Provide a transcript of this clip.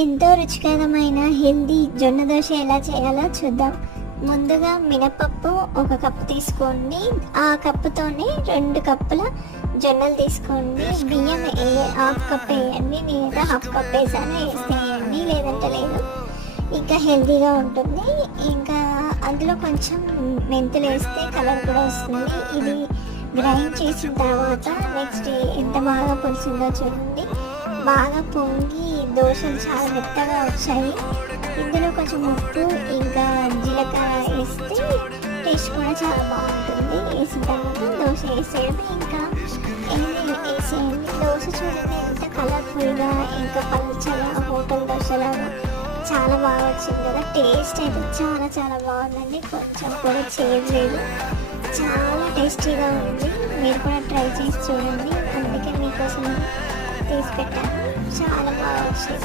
ఎంతో రుచికరమైన హెల్దీ జొన్న దోశ ఎలా చేయాలో చూద్దాం. ముందుగా మినపప్పు 1 కప్పు తీసుకోండి. ఆ కప్పుతోనే 2 కప్పుల జొన్నలు తీసుకోండి. బియ్యం 1/2 కప్ వేయండి. నేనైతే 1/2 కప్ వేసాను, వేసేయండి లేదంటే లేదు, ఇంకా హెల్దీగా ఉంటుంది. ఇంకా అందులో కొంచెం మెంతులు వేస్తే కలర్ కూడా వస్తుంది. ఇది గ్రైండ్ చేసిన తర్వాత నెక్స్ట్ ఎంత బాగా పులిసిందో చూడండి. బాగా పొంగి దోశలు చాలా మెత్తగా వచ్చాయి. ఇందులో కొంచెం ఉప్పు ఇంకా జీలకర్ర వేస్తే టేస్ట్ కూడా చాలా బాగుంటుంది. వేసిన తర్వాత దోశ వేసేయండి, ఇంకా ఎన్ని వేసేయండి. దోశ చూడండి ఎంత కలర్ఫుల్గా ఇంకా పల్చగా హోటల్ దోశలాగా చాలా బాగా వచ్చింది కదా. టేస్ట్ అయితే చాలా చాలా బాగుందండి, కొంచెం కూడా చేదు లేదు, చాలా టేస్టీగా ఉంది. మీరు కూడా ట్రై చేసి చూడండి, అందుకే మీకోసం తీసి పెట్టాను. చాలా బాగా వచ్చింది.